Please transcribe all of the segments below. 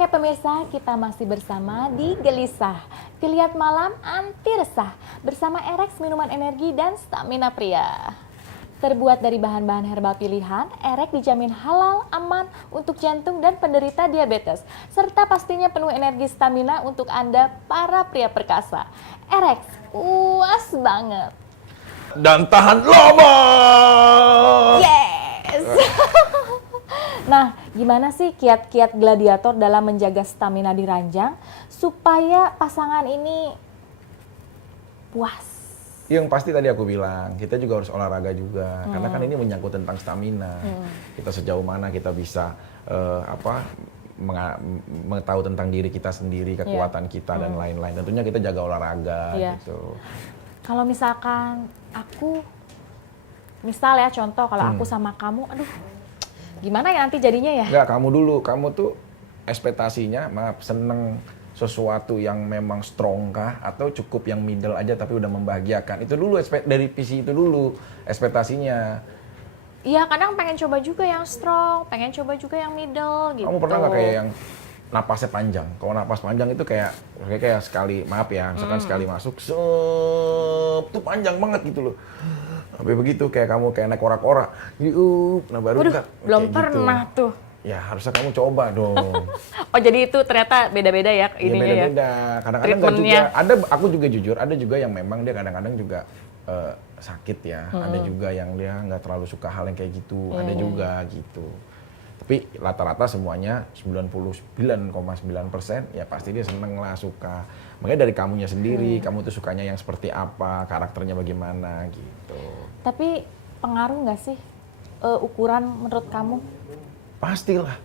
Oke pemirsa, kita masih bersama di Gelisah. Geliat malam anti resah bersama Erex minuman energi dan stamina pria. Terbuat dari bahan-bahan herbal pilihan, Erex dijamin halal, aman untuk jantung dan penderita diabetes. Serta pastinya penuh energi stamina untuk Anda para pria perkasa. Erex, puas banget. Dan tahan lama. Yes! Nah, gimana sih kiat-kiat gladiator dalam menjaga stamina di ranjang supaya pasangan ini puas? Yang pasti tadi aku bilang, kita juga harus olahraga juga, karena kan ini menyangkut tentang stamina. Kita sejauh mana kita bisa mengetahui tentang diri kita sendiri, kekuatan kita dan lain-lain. Tentunya kita jaga olahraga gitu. Kalau misalkan aku, misal ya contoh kalau aku sama kamu, aduh gimana ya nanti jadinya ya? Enggak, kamu dulu, kamu tuh ekspektasinya, maaf, seneng sesuatu yang memang strong kah atau cukup yang middle aja tapi udah membahagiakan. Itu dulu dari visi itu dulu ekspektasinya. Iya, kadang pengen coba juga yang strong, pengen coba juga yang middle gitu. Kamu pernah nggak kayak yang napasnya panjang? Kalau napas panjang itu kayak sekali, maaf ya, misalkan sekali masuk, tuh panjang banget gitu loh. Tapi begitu kayak kamu kayak naik kora-kora, nah baru Waduh, belum pernah gitu. tuh. Ya harusnya kamu coba dong. Oh jadi itu ternyata beda-beda ya ininya ya? Beda-beda. Kadang-kadang nggak juga. Aku juga jujur, ada juga yang memang dia kadang-kadang juga sakit ya. Ada juga yang dia nggak terlalu suka hal yang kayak gitu. Ada juga gitu. Tapi rata-rata semuanya 99,9% ya pasti dia seneng lah, suka. Makanya dari kamunya sendiri, kamu tuh sukanya yang seperti apa, karakternya bagaimana gitu. Tapi pengaruh nggak sih ukuran menurut kamu? Pastilah,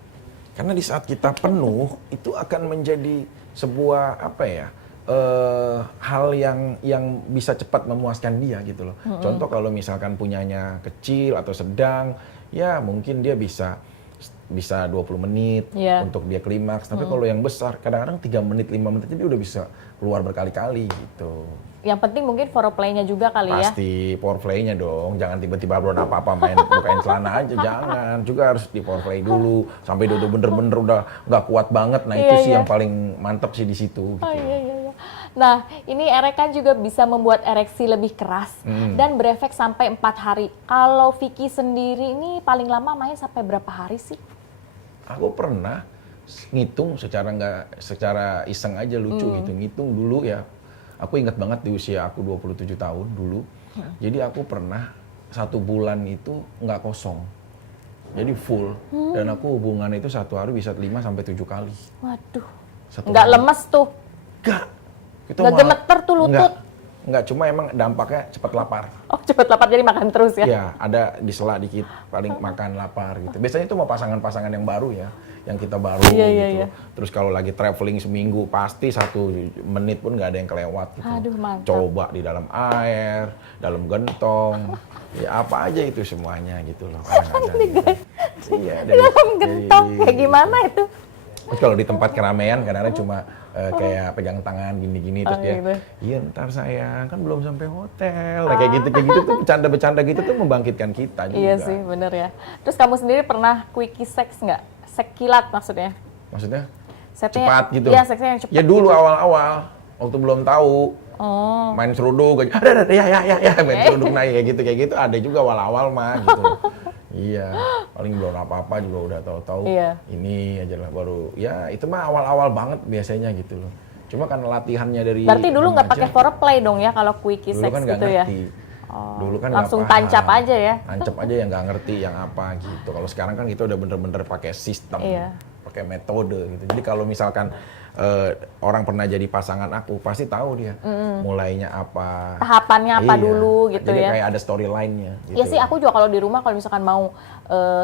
karena di saat kita penuh itu akan menjadi sebuah hal yang bisa cepat memuaskan dia gitu loh. Contoh kalau misalkan punyanya kecil atau sedang, ya mungkin dia bisa 20 menit untuk dia klimaks. Tapi kalau yang besar, kadang-kadang 3 menit, 5 menit dia udah bisa keluar berkali-kali gitu. Yang penting mungkin foreplay-nya juga kali ya? Pasti foreplay-nya dong, jangan tiba-tiba belum apa-apa main bukain celana aja, jangan. Juga harus di foreplay dulu, sampai udah bener-bener udah nggak kuat banget. Nah itu sih yang paling mantep sih di situ. Gitu. Iya. Nah ini Erex kan juga bisa membuat ereksi lebih keras dan berefek sampai 4 hari. Kalau Vicky sendiri ini paling lama main sampai berapa hari sih? Aku pernah ngitung secara iseng aja lucu gitu, ngitung dulu ya. Aku ingat banget di usia aku 27 tahun dulu. Jadi aku pernah 1 bulan itu nggak kosong. Jadi full. Dan aku hubungan itu 1 hari bisa 5-7 kali. Waduh. Nggak lemes tuh? Nggak. Nggak gemeter tuh lutut? Nggak, cuma emang dampaknya cepat lapar. Oh cepat lapar jadi makan terus ya? Iya, ada disela dikit, paling makan lapar gitu. Biasanya itu mau pasangan-pasangan yang baru ya, yang kita baru gitu. Iya. Terus kalau lagi traveling seminggu, pasti 1 menit pun nggak ada yang kelewat gitu. Aduh mantap. Coba di dalam air, dalam gentong, ya apa aja itu semuanya gitu loh. Iya, di dalam gentong, kayak gimana itu? Terus kalau di tempat keramaian kadang-kadang cuma kayak pegang tangan gini-gini terus dia, gitu. iya ntar sayang kan belum sampai hotel. Nah kayak gitu tuh bercanda-bercanda gitu tuh membangkitkan kita juga. Iya sih bener ya. Terus kamu sendiri pernah quickie sex nggak? Sekilat maksudnya? Maksudnya? Setnya, cepat gitu? Iya seksnya yang cepat. Ya dulu gitu. awal-awal waktu belum tahu. Main seruduk aja, ya main seruduk naik kayak gitu ada juga awal-awal mah gitu. Iya, paling belum apa-apa juga udah tahu-tahu ini aja lah baru. Ya itu mah awal-awal banget biasanya gitu loh. Cuma kan latihannya dari. Berarti dulu nggak pakai foreplay dong ya kalau quickie sex kan gitu ya? Dulu kan langsung tancap aja ya? Tancap aja yang nggak ngerti yang apa gitu. Kalau sekarang kan kita udah bener-bener pakai sistem, pakai metode gitu. Jadi kalau misalkan orang pernah jadi pasangan aku pasti tahu dia mulainya apa, tahapannya apa dulu gitu jadi ya. Jadi kayak ada storyline-nya gitu. Iya sih, aku juga kalau di rumah kalau misalkan mau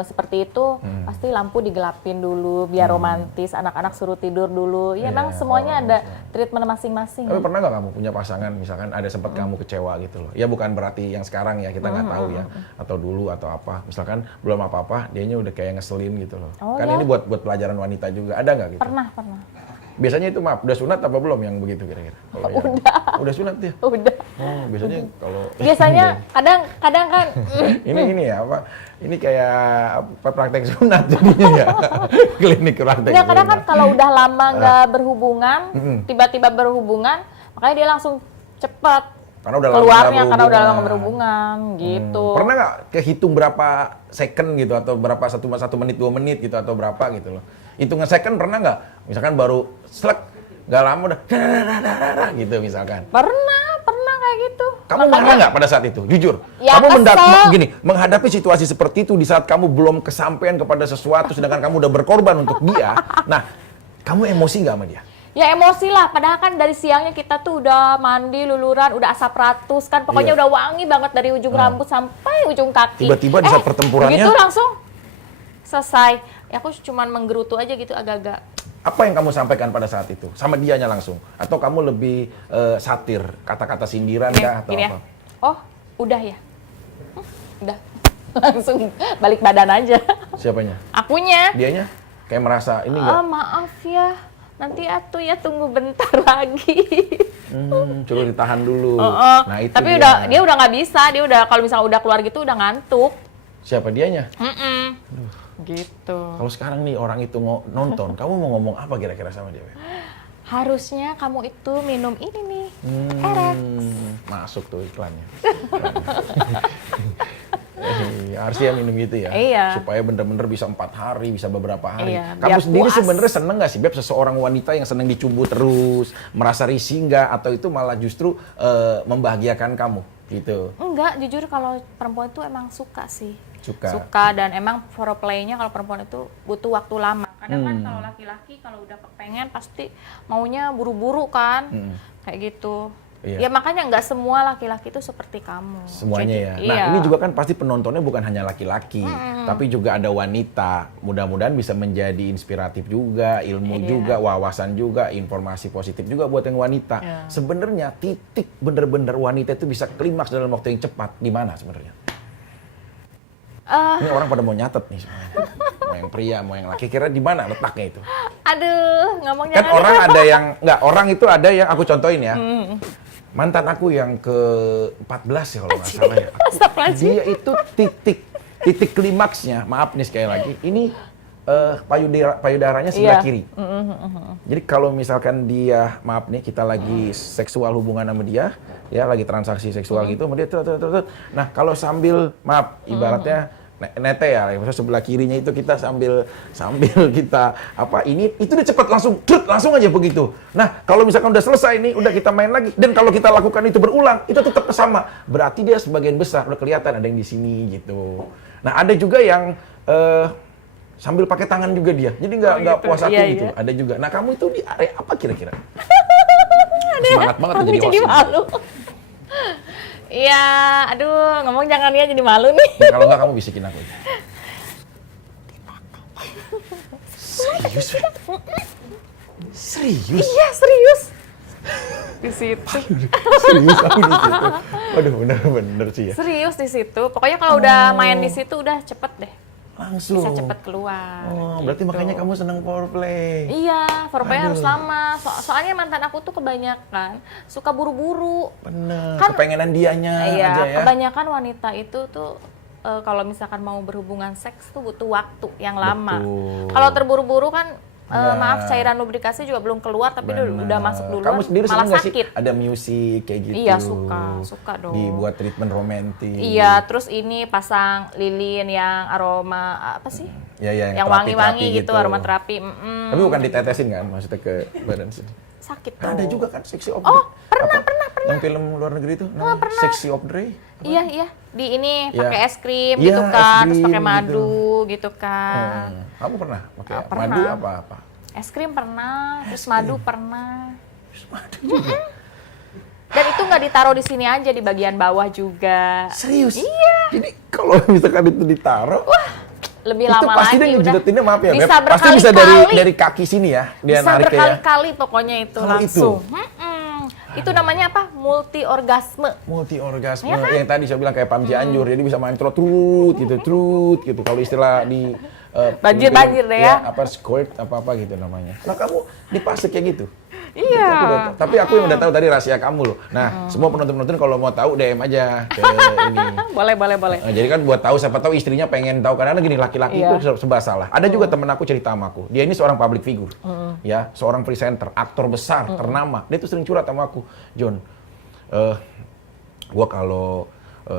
seperti itu pasti lampu digelapin dulu biar romantis, anak-anak suruh tidur dulu. Ya memang semuanya ada treatment masing-masing. Tapi pernah nggak kamu punya pasangan misalkan ada sempat kamu kecewa gitu loh? Ya bukan berarti yang sekarang ya, kita nggak tahu ya, atau dulu atau apa. Misalkan belum apa-apa, dianya udah kayak ngeselin gitu loh. Kan ini buat pelajaran wanita juga, ada nggak gitu? Pernah. Biasanya itu maaf, udah sunat apa belum yang begitu kira-kira? Udah. Udah sunat dia? Udah. Oh, biasanya kalau Biasanya kadang kan ini ya apa? Ini kayak apa, praktek sunat jadinya ya. Klinik praktek. Nggak, kadang kan sunat. kalau udah lama nggak berhubungan, tiba-tiba berhubungan, makanya dia langsung cepat Karena udah lama keluarnya nggak karena udah lama berhubungan. berhubungan gitu. Pernah nggak kehitung berapa second gitu atau berapa satu menit 2 menit gitu atau berapa gitu loh? Hitungan second pernah nggak? Misalkan baru slek, nggak lama udah gitu misalkan. Pernah kayak gitu. Kamu marah nggak pada saat itu? Jujur. Ya, Kamu kesel. gini, menghadapi situasi seperti itu di saat kamu belum kesampaian kepada sesuatu sedangkan kamu udah berkorban untuk dia. Nah, kamu emosi nggak sama dia? Ya emosi lah, padahal kan dari siangnya kita tuh udah mandi, luluran, udah asap ratus kan, pokoknya Iya. udah wangi banget dari ujung rambut sampai ujung kaki. Tiba-tiba di saat pertempurannya- begitu langsung selesai. Ya aku cuman menggerutu aja gitu agak-agak. Apa yang kamu sampaikan pada saat itu? Sama dianya langsung? Atau kamu lebih satir, kata-kata sindiran kah atau Gini ya. apa? Oh, udah ya. Udah. Langsung balik badan aja. Siapanya? Akunya. Dianya? Kayak merasa ini enggak? Maaf ya. Nanti atuh ya tunggu bentar lagi. Coba ditahan dulu. Nah, itu Tapi dia. dia udah nggak bisa. Dia udah kalau misalnya udah keluar gitu udah ngantuk. Siapa dianya? Gitu. Kalau sekarang nih orang itu nonton, kamu mau ngomong apa kira-kira sama dia? Harusnya kamu itu minum ini nih. Erex. Masuk tuh iklannya. Harusnya minum gitu ya, Iya. supaya bener-bener bisa 4 hari, bisa beberapa hari. Iya, Kamu biar sendiri puas. sebenarnya seneng nggak sih, Beb, seseorang wanita yang seneng dicumbu terus, merasa risih nggak, atau itu malah justru membahagiakan kamu gitu? Enggak, jujur kalau perempuan itu emang suka sih. Suka. Dan emang foreplay-nya kalau perempuan itu butuh waktu lama. Kadang kan kalau laki-laki kalau udah kepengen pasti maunya buru-buru kan. Kayak gitu. Iya. Ya makanya nggak semua laki-laki itu seperti kamu. Semuanya ya. Jadi, Nah, iya. ini juga kan pasti penontonnya bukan hanya laki-laki, tapi juga ada wanita. Mudah-mudahan bisa menjadi inspiratif juga, ilmu Iya. juga, wawasan juga, informasi positif juga buat yang wanita. Iya. Sebenarnya titik bener-bener wanita itu bisa klimaks dalam waktu yang cepat di mana sebenarnya? Ini orang pada mau nyatet nih semuanya. Mau yang pria, mau yang laki, kira di mana letaknya itu? Aduh, ngomongnya Kan orang ada yang orang itu ada yang aku contohin ya. Mantan aku yang ke-14 ya kalau nggak salah ya. Astagfirullahaladzim. Dia itu titik klimaksnya, maaf nih sekali lagi, ini payudaranya sebelah Iya. kiri. Jadi kalau misalkan dia, maaf nih, kita lagi seksual hubungan sama dia, ya lagi transaksi seksual gitu, sama dia, nah kalau sambil, maaf, ibaratnya nete ya, maksudnya sebelah kirinya itu kita sambil kita itu udah cepet langsung aja begitu. Nah kalau misalkan udah selesai nih, udah kita main lagi, dan kalau kita lakukan itu berulang, itu tetap sama. Berarti dia sebagian besar udah kelihatan ada yang di sini gitu. Nah ada juga yang sambil pakai tangan juga dia, jadi nggak gitu. puas hati Iya, gitu. iya. Ada juga. Nah kamu itu di area apa kira-kira? Semangat banget tuh Aku jadi jadi host. malu. Iya, aduh, ngomong jangan ya jadi malu nih. Nah, kalau nggak kamu bisikin aku. Serius? Fer? Serius? Iya, serius. Di situ. Serius aku di situ. Waduh, bener-bener sih ya. Serius di situ. Pokoknya kalau udah main di situ udah cepet deh. Langsung. Bisa cepet keluar. Oh, berarti gitu. makanya kamu senang foreplay. Iya, foreplay Aduh. harus lama. Soalnya mantan aku tuh kebanyakan suka buru-buru. Bener. Kan- Kepengenan dianya Iya, aja ya. kebanyakan wanita itu tuh kalau misalkan mau berhubungan seks tuh butuh waktu yang lama. Betul. Kalau terburu-buru kan Ya. maaf cairan lubrikasi juga belum keluar tapi udah masuk duluan. Kamu sendiri malah seneng nggak sih sakit. ada musik kayak gitu? Iya, suka dong. Dibuat treatment romantis. Iya, terus ini pasang lilin yang aroma apa sih? Ya, yang terapi-terapi wangi-wangi gitu, aromaterapi. Tapi bukan ditetesin kan, maksudnya ke badan sini. Sakit Nah, ada dong. juga kan Sexy Object. Oh, pernah. Yang film luar negeri itu namanya Sexy Object. Iya. Di ini Iya. pakai es krim Iya, gitu es kan, terus krim pakai gitu. madu gitu kan. Kamu pernah pakai Pernah. madu apa-apa? Es krim pernah, terus madu pernah. Madu juga. Dan itu nggak ditaruh di sini aja, di bagian bawah juga. Serius? Iya. Jadi kalau misalkan itu ditaruh, Lebih itu lama pasti lagi dia udah. ngejilatinnya, maaf ya, Bisa Beb, pasti bisa berkali-kali. dari kaki sini ya, dia Bisa nariknya ya. berkali-kali pokoknya itu Kalau langsung. Itu namanya apa? Multi orgasme. Multi orgasme, Ya kan? yang tadi saya bilang kayak Pam Cianjur, jadi bisa main trot gitu. Kalau istilah di Banjir-banjir deh ya. Apa squirt apa gitu namanya. Nah kamu dipasek kayak gitu? Iya. Tapi aku yang udah tahu tadi rahasia kamu loh. Nah, semua penonton-penonton kalau mau tahu DM aja ke ini. Boleh. Jadi kan buat tahu, siapa tahu istrinya pengen tahu. Karena gini, laki-laki itu serba salah. Ada juga temen aku cerita sama aku. Dia ini seorang public figure, ya, seorang presenter, aktor besar, ternama. Dia tuh sering curhat sama aku, John. Gua kalau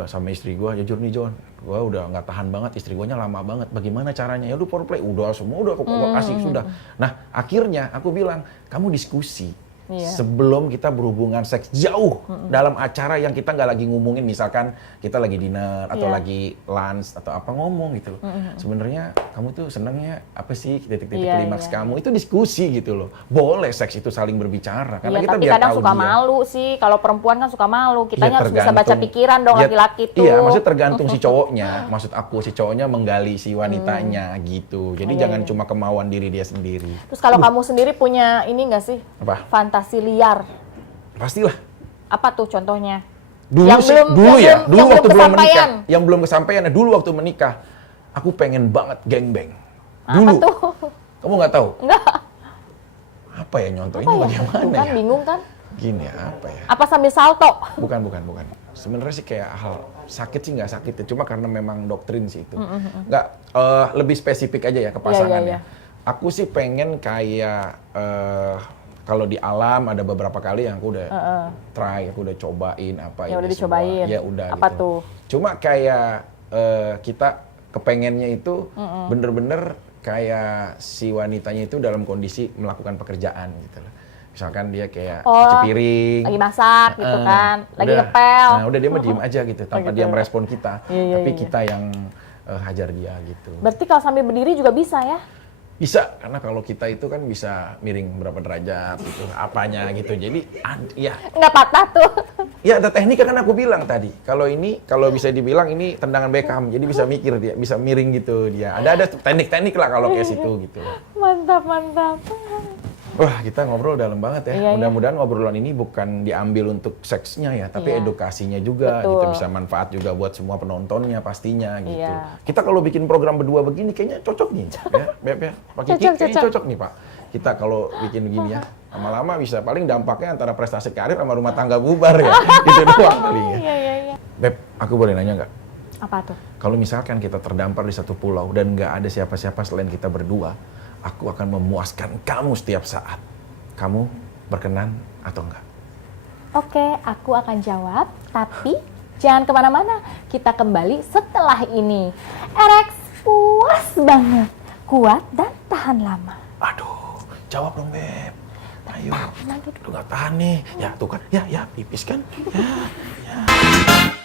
sama istri gua, jujur nih John, gua udah nggak tahan banget, istri gua lama banget. Bagaimana caranya? Ya lu foreplay, udah semua udah aku kasih sudah. Nah, akhirnya aku bilang, kamu diskusi. Sebelum kita berhubungan seks jauh dalam acara yang kita nggak lagi ngomongin, misalkan kita lagi dinner atau lagi lunch atau apa, ngomong gitu loh. Sebenarnya kamu tuh senangnya apa sih, titik-titik klimaks kamu, itu diskusi gitu loh. Boleh seks itu saling berbicara karena kita tapi biar kadang tahu suka dia. malu sih, kalau perempuan kan suka malu. Kitanya harus bisa tergantung. baca pikiran dong, laki-laki tuh. Iya, maksudnya tergantung si cowoknya. Maksud aku, si cowoknya menggali si wanitanya gitu. Jadi jangan cuma kemauan diri dia sendiri. Terus kalau kamu sendiri punya ini nggak sih? Apa? Fantasi liar. Pastilah. Apa tuh contohnya? Dulu Yang sih, belum- dulu yang ya, belum- dulu yang waktu belum belum menikah. kesampaian. Yang belum kesampaian, dulu waktu menikah, aku pengen banget gangbang. Apa Dulu. tuh? Kamu nggak tahu? Enggak. Apa ya nyontohnya Apa ya? bagaimana Tuh kan ya? bingung kan? Gini ya, apa ya? Apa sambil salto? Bukan. Sebenarnya sih kayak hal sakit sih nggak sakit ya, cuma karena memang doktrin sih itu. Nggak, lebih spesifik aja ya ke pasangannya. Aku sih pengen kayak kalau di alam ada beberapa kali yang aku udah try, aku udah cobain apa Ya ini udah semua. dicobain. Ya udah Apa gitu. tuh? Cuma kayak kita kepengennya itu bener-bener kayak si wanitanya itu dalam kondisi melakukan pekerjaan gitu loh. Misalkan dia kayak cuci piring, Lagi masak gitu kan, lagi udah, ngepel. Nah, udah dia mah diem aja gitu, tanpa gitu. dia merespon kita. Iya, Tapi iya. kita yang hajar dia gitu. Berarti kalau sambil berdiri juga bisa ya? Bisa, karena kalau kita itu kan bisa miring berapa derajat gitu, apanya gitu. Jadi, ya, Nggak patah tuh. ya ada tekniknya kan aku bilang tadi. Kalau ini, kalau bisa dibilang ini tendangan Beckham, jadi bisa mikir dia, bisa miring gitu dia. Ada teknik-teknik lah kalau kayak situ gitu. Mantap. Wah, kita ngobrol dalam banget ya. Iya, Mudah-mudahan ngobrolan ini bukan diambil untuk seksnya ya, tapi Iya. edukasinya juga Betul. gitu, bisa manfaat juga buat semua penontonnya pastinya gitu. Iya. Kita kalau bikin program berdua begini kayaknya cocok nih, ya, Beb ya. Pak Kiki kayaknya cocok nih, Pak. Kita kalau bikin begini ya, lama-lama bisa paling dampaknya antara prestasi karir sama rumah tangga bubar ya. Gitu doang paling ya. Iya. Beb, aku boleh nanya nggak? Apa tuh? Kalau misalkan kita terdampar di satu pulau dan nggak ada siapa-siapa selain kita berdua, aku akan memuaskan kamu setiap saat. Kamu berkenan atau enggak? Oke, aku akan jawab, tapi jangan kemana-mana. Kita kembali setelah ini. Erex puas banget, kuat dan tahan lama. Aduh, jawab dong, Beb. Ayo. Aduh, nggak tahan nih. Ya, tuh kan. Ya, pipis kan. Ya.